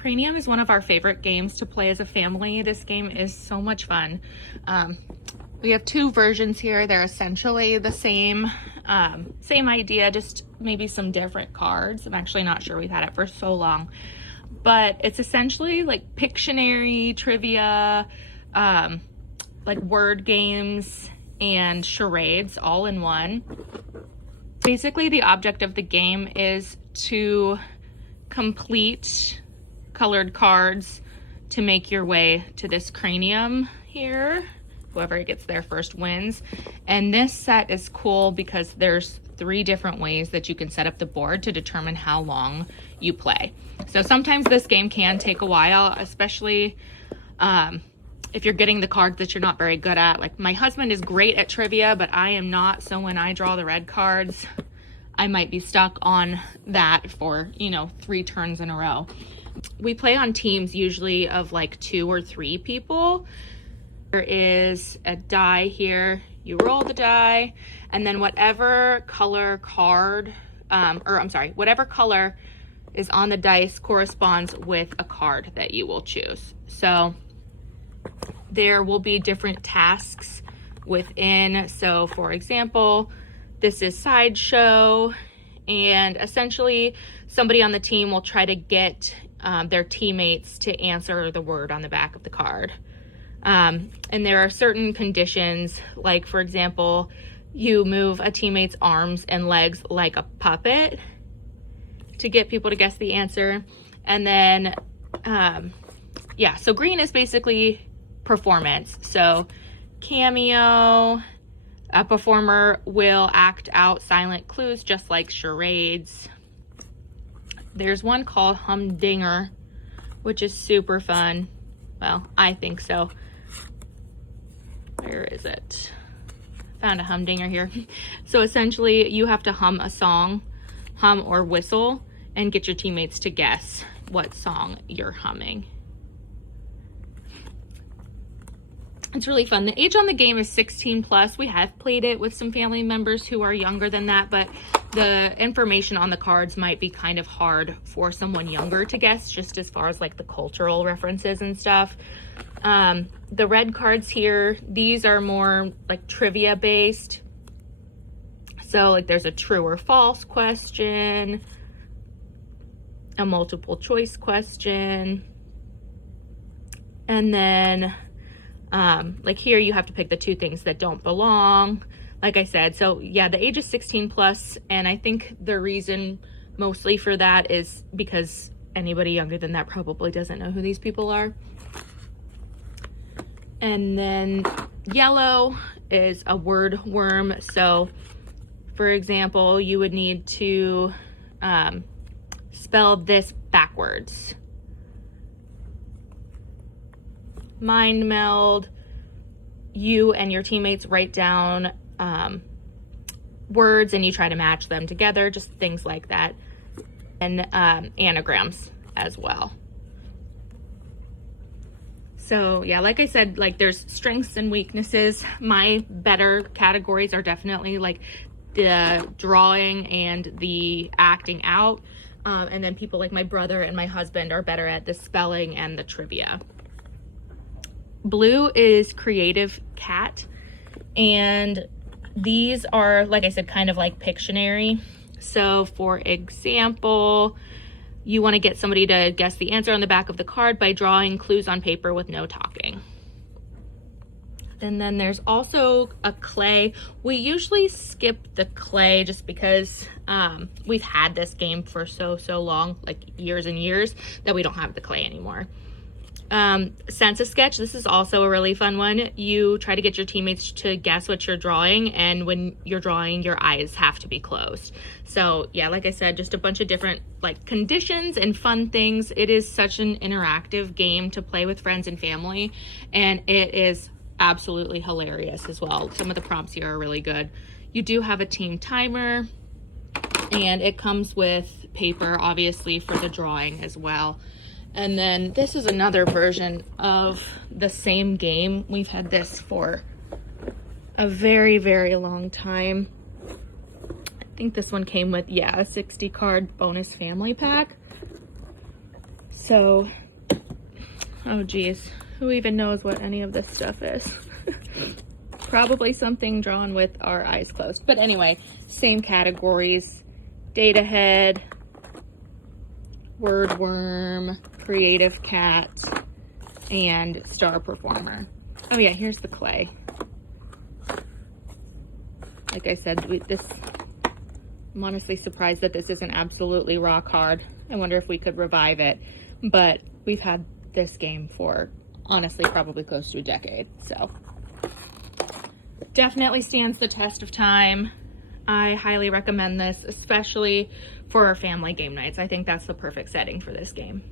Cranium is one of our favorite games to play as a family. This game is so much fun. We have two versions here. They're essentially the same idea, just maybe some different cards. I'm actually not sure, we've had it for so long. But it's essentially like Pictionary, trivia, like word games, and charades all in one. Basically, the object of the game is to complete colored cards to make your way to this cranium here. Whoever gets there first wins. And this set is cool because there's 3 different ways that you can set up the board to determine how long you play. So sometimes this game can take a while, especially if you're getting the cards that you're not very good at. Like, my husband is great at trivia, but I am not. So when I draw the red cards, I might be stuck on that for, 3 turns in a row. We play on teams usually of like 2 or 3 people. There is a die here. You roll the die, and then whatever color card, whatever color is on the dice corresponds with a card that you will choose. So there will be different tasks within. So for example, this is sideshow, and essentially somebody on the team will try to get their teammates to answer the word on the back of the card. And there are certain conditions, like for example, you move a teammate's arms and legs like a puppet to get people to guess the answer. And then, so green is basically performance. So cameo, a performer will act out silent clues just like charades. There's one called Humdinger, which is super fun. Well, I think so. Where is it? Found a humdinger here. So essentially you have to hum a song, hum or whistle, and get your teammates to guess what song you're humming. It's really fun. The age on the game is 16 plus. We have played it with some family members who are younger than that, but the information on the cards might be kind of hard for someone younger to guess, just as far as like the cultural references and stuff. The red cards here, these are more like trivia based. So like there's a true or false question, a multiple choice question, and then like here you have to pick the 2 things that don't belong, like I said. So yeah, the age is 16 plus, and I think the reason mostly for that is because anybody younger than that probably doesn't know who these people are. And then yellow is a word worm. So for example, you would need to spell this backwards. Mind meld, you and your teammates write down words and you try to match them together, just things like that. And anagrams as well. So yeah, like I said, like there's strengths and weaknesses. My better categories are definitely like the drawing and the acting out. And then people like my brother and my husband are better at the spelling and the trivia. Blue is creative cat, and these are, like I said, kind of like Pictionary. So for example, you want to get somebody to guess the answer on the back of the card by drawing clues on paper with no talking. And then there's also a clay. We usually skip the clay just because we've had this game for so long, like years and years, that we don't have the clay anymore. Sense a sketch. This is also a really fun one. You try to get your teammates to guess what you're drawing, and when you're drawing, your eyes have to be closed. So yeah, like I said, just a bunch of different like conditions and fun things. It is such an interactive game to play with friends and family, and it is absolutely hilarious as well. Some of the prompts here are really good. You do have a team timer, and it comes with paper, obviously, for the drawing as well. And then this is another version of the same game. We've had this for a very, very long time. I think this one came with, a 60 card bonus family pack. So, oh geez, who even knows what any of this stuff is? Probably something drawn with our eyes closed. But anyway, same categories: Data Head, Word Worm, Creative Cat, and Star Performer. Oh yeah, here's the clay. Like I said, I'm honestly surprised that this isn't absolutely rock hard. I wonder if we could revive it. But we've had this game for, honestly, probably close to a decade. So definitely stands the test of time. I highly recommend this, especially for our family game nights. I think that's the perfect setting for this game.